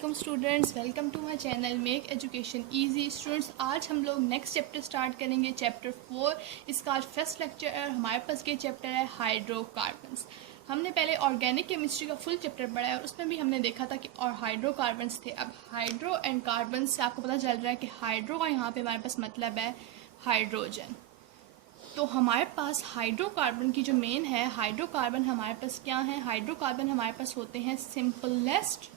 वालेकुम students, welcome to my channel make education easy. Students, आज हम लोग नेक्स्ट चैप्टर स्टार्ट करेंगे, चैप्टर 4। इसका आज फर्स्ट लेक्चर है। हमारे पास ये चैप्टर है हाइड्रोकार्बन्स। हमने पहले ऑर्गेनिक केमिस्ट्री का फुल चैप्टर पढ़ा है और उसमें भी हमने देखा था कि और हाइड्रोकार्बन्स थे। अब हाइड्रो एंड कार्बन से आपको पता चल रहा है कि हाइड्रो का यहाँ पे हमारे पास मतलब है हाइड्रोजन। तो हमारे पास हाइड्रोकार्बन की जो मेन है, हाइड्रोकार्बन हमारे पास क्या है? हाइड्रोकार्बन हमारे पास होते हैं सिंपलेस्ट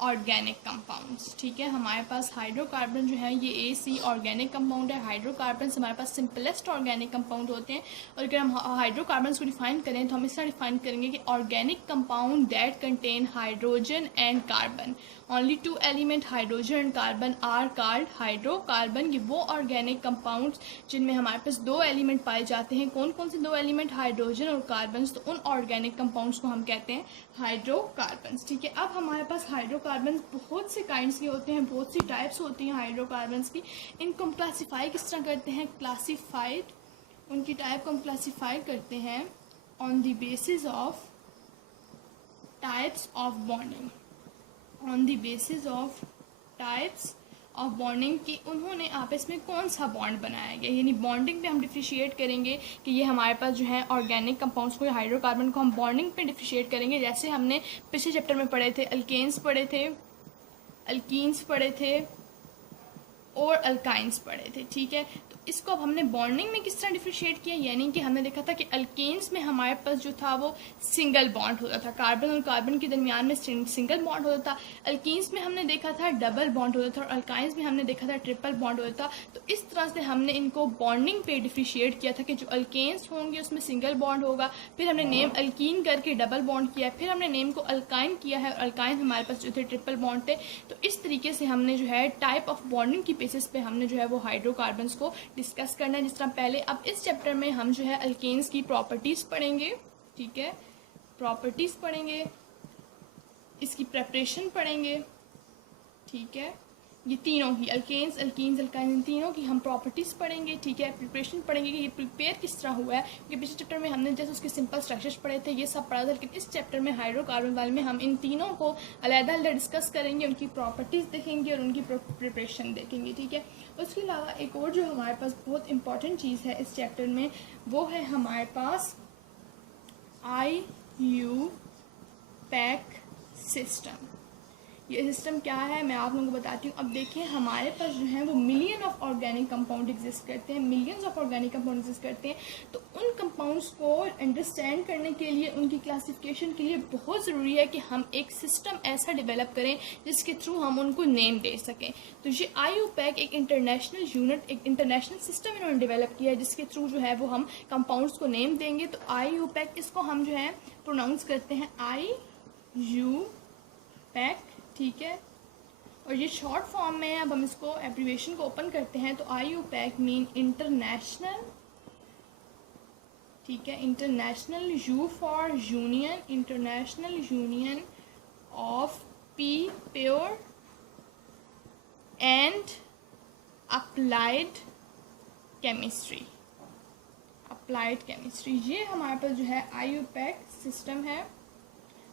ऑर्गेनिक कंपाउंड्स। ठीक है, हमारे पास हाइड्रोकार्बन जो है ये AC ऑर्गेनिक कंपाउंड है। हाइड्रोकार्बन हमारे पास सिंपलेस्ट ऑर्गेनिक कंपाउंड होते हैं। और अगर हम हाइड्रोकार्बन को डिफाइन करें तो हम इस तरह डिफाइन करेंगे कि organic compound that contain hydrogen and carbon. Only 2 element hydrogen and carbon are called hydrocarbon. ये वो ऑर्गेनिक कंपाउंड्स जिनमें हमारे पास 2 एलिमेंट पाए जाते हैं। कौन कौन से 2 एलिमेंट? हाइड्रोजन और कार्बन। तो उन ऑर्गेनिक कंपाउंड्स को हम कहते हैं हाइड्रोकार्बन्स। ठीक है, अब हमारे पास हाइड्रोकार्बन बहुत से काइंड्स के होते हैं, बहुत सी टाइप्स होती हैं हाइड्रोकार्बन्स की। इनको हम क्लासीफाई किस तरह करते हैं? क्लासीफाइड, उनकी टाइप को हम क्लासीफाई करते हैं on the basis of types of bonding. On the basis of types of bonding की उन्होंने आपस में कौन सा बॉन्ड बनाया गया, यानी बॉन्डिंग पे हम डिफ्रेंशिएट करेंगे कि ये हमारे पास जो है ऑर्गेनिक कंपाउंड्स को, हाइड्रोकार्बन को हम बॉन्डिंग पे डिफ्रेंशिएट करेंगे। जैसे हमने पिछले चैप्टर में पढ़े थे, अल्केन्स पढ़े थे, अल्कीन्स पढ़े थे और अल्काइंस पढ़े थे। ठीक है, तो इसको अब हमने बॉन्डिंग में किस तरह डिफ्रेंशिएट किया, यानी कि हमने देखा था कि अल्केन्स में हमारे पास जो था वो सिंगल बॉन्ड होता था, कार्बन और कार्बन के दरमियान में सिंगल बॉन्ड होता था। अल्कीन्स में हमने देखा था डबल बॉन्ड होता था और अल्काइंस में हमने देखा था ट्रिपल बॉन्ड होता था। तो इस तरह से हमने इनको बॉन्डिंग पे डिफ्रेंशिएट किया था कि जो अल्केन्स होंगे उसमें सिंगल बॉन्ड होगा। फिर हमने नेम अल्कीन करके डबल बॉन्ड किया, फिर हमने नेम को अल्काइन किया है और अल्काइन हमारे पास जो थे ट्रिपल बॉन्ड थे। तो इस तरीके से हमने जो है टाइप ऑफ बॉन्डिंग की बेसिस पे हमने जो है वो हाइड्रोकार्बन्स को डिस्कस करना है, जिस तरह पहले। अब इस चैप्टर में हम जो है अल्केन्स की प्रॉपर्टीज पढ़ेंगे। ठीक है, प्रॉपर्टीज पढ़ेंगे, इसकी प्रेपरेशन पढ़ेंगे। ठीक है, ये तीनों की अल्केन्स, अल्कीन्स, अल्काइंस, इन तीनों की हम प्रॉपर्टीज पढ़ेंगे। ठीक है, प्रिपरेशन पढ़ेंगे कि ये प्रिपेयर किस तरह हुआ है, क्योंकि पिछले चैप्टर में हमने जैसे उसके सिंपल स्ट्रक्चर्स पढ़े थे, ये सब पढ़ा था। लेकिन इस चैप्टर में हाइड्रोकार्बन वाले में हम इन तीनों को अलग-अलग डिस्कस करेंगे, उनकी प्रॉपर्टीज देखेंगे और उनकी प्रिपरेशन देखेंगे। ठीक है, उसके अलावा एक और जो हमारे पास बहुत इंपॉर्टेंट चीज़ है इस चैप्टर में, वो है हमारे पास IUPAC सिस्टम। ये सिस्टम क्या है मैं आप लोगों को बताती हूँ। अब देखिए, हमारे पास जो है वो million of organic compound exist करते हैं, millions of organic compound exist करते हैं। तो उन कंपाउंड्स को अंडरस्टैंड करने के लिए, उनकी क्लासिफिकेशन के लिए बहुत ज़रूरी है कि हम एक सिस्टम ऐसा डेवलप करें जिसके थ्रू हम उनको नेम दे सकें। तो ये IUPAC एक इंटरनेशनल यूनिट, एक इंटरनेशनल सिस्टम इन्होंने डेवलप किया है जिसके थ्रू जो है वो हम कंपाउंड्स को नेम देंगे। तो IUPAC, इसको हम जो है प्रोनाउंस करते हैं IUPAC। ठीक है, और ये शॉर्ट फॉर्म में है। अब हम इसको एब्रीविएशन को ओपन करते हैं तो IUPAC मीन इंटरनेशनल। ठीक है, international, U for union, international union of P pure and applied chemistry. Applied chemistry, ये हमारे पास जो है IUPAC सिस्टम है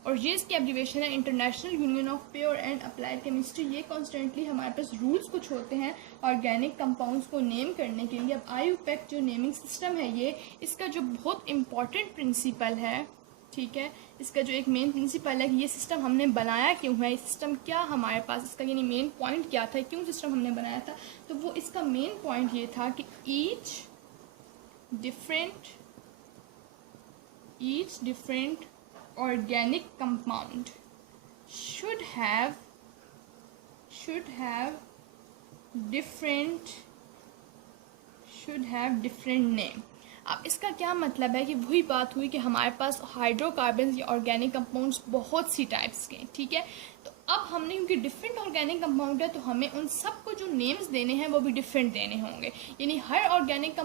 और ये इसकी एब्रीविएशन है international union of pure and applied chemistry. ये कॉन्स्टेंटली हमारे पास रूल्स कुछ होते हैं ऑर्गेनिक कंपाउंड्स को नेम करने के लिए। अब IUPAC जो नेमिंग सिस्टम है, ये इसका जो बहुत इंपॉर्टेंट प्रिंसिपल है, ठीक है, इसका जो एक मेन प्रिंसिपल है कि ये सिस्टम हमने बनाया क्यों है, सिस्टम क्या हमारे पास, इसका यानी मेन पॉइंट क्या था, क्यों सिस्टम हमने बनाया था। तो वो इसका मेन पॉइंट ये था कि each different organic compound should have different name। अब इसका क्या मतलब है कि वही बात हुई कि हमारे पास हाइड्रोकार्बन या ऑर्गेनिक कंपाउंड्स बहुत सी टाइप्स के। ठीक है, तो अब हमने क्योंकि डिफरेंट ऑर्गेनिक कंपाउंड है तो हमें उन सबको जो नेम्स देने हैं वो भी डिफरेंट देने होंगे, यानी हर ऑर्गेनिक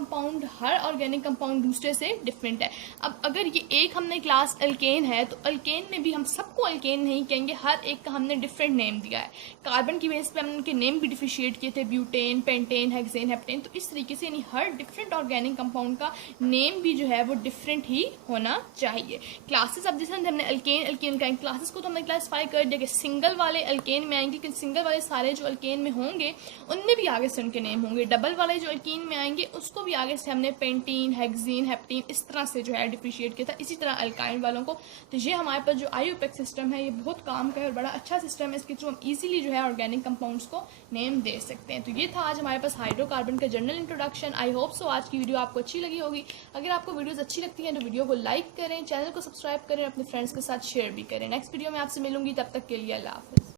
कंपाउंड दूसरे से डिफरेंट है। अब अगर ये एक हमने क्लास अल्केन है तो अल्केन में भी हम सबको अल्केन नहीं कहेंगे, हर एक का हमने डिफरेंट नेम दिया है। कार्बन की बेस पे हमने उनके नेम भी डिफरेंशिएट किए थे, ब्यूटेन, पेंटेन, हेक्सेन, हेप्टेन। तो इस तरीके से यानी हर डिफरेंट ऑर्गेनिक कंपाउंड का नेम भी जो है वो डिफरेंट ही होना चाहिए। क्लासेस, अब जैसे हमने अल्केन का क्लासेस को तो हमने क्लासीफाई कर दिया कि सिंगल सिंगल वाले अल्केन में आएंगे, क्योंकि सिंगल वाले सारे जो अल्केन में होंगे उनमें भी आगे से उनके नेम होंगे। डबल वाले जो अल्कीन में आएंगे उसको भी आगे से हमने पेंटीन, हेक्सीन, हेप्टीन इस तरह से जो है डिफरेंशिएट किया था, इसी तरह अल्काइन वालों को। तो ये हमारे पास जो IUPAC सिस्टम है ये बहुत काम का है और बड़ा अच्छा सिस्टम है, इसके थ्रू हम इजीली जो है ऑर्गेनिक कंपाउंड्स को नेम दे सकते हैं। तो ये था आज हमारे पास हाइड्रोकार्बन का general introduction. I hope so आज की वीडियो आपको अच्छी लगी होगी। अगर आपको वीडियोस अच्छी लगती हैं तो वीडियो को लाइक करें, चैनल को सब्सक्राइब करें, अपने फ्रेंड्स के साथ शेयर भी करें। नेक्स्ट वीडियो में आपसे मिलूंगी, तब तक के लिए अल्लाह हाफिज़।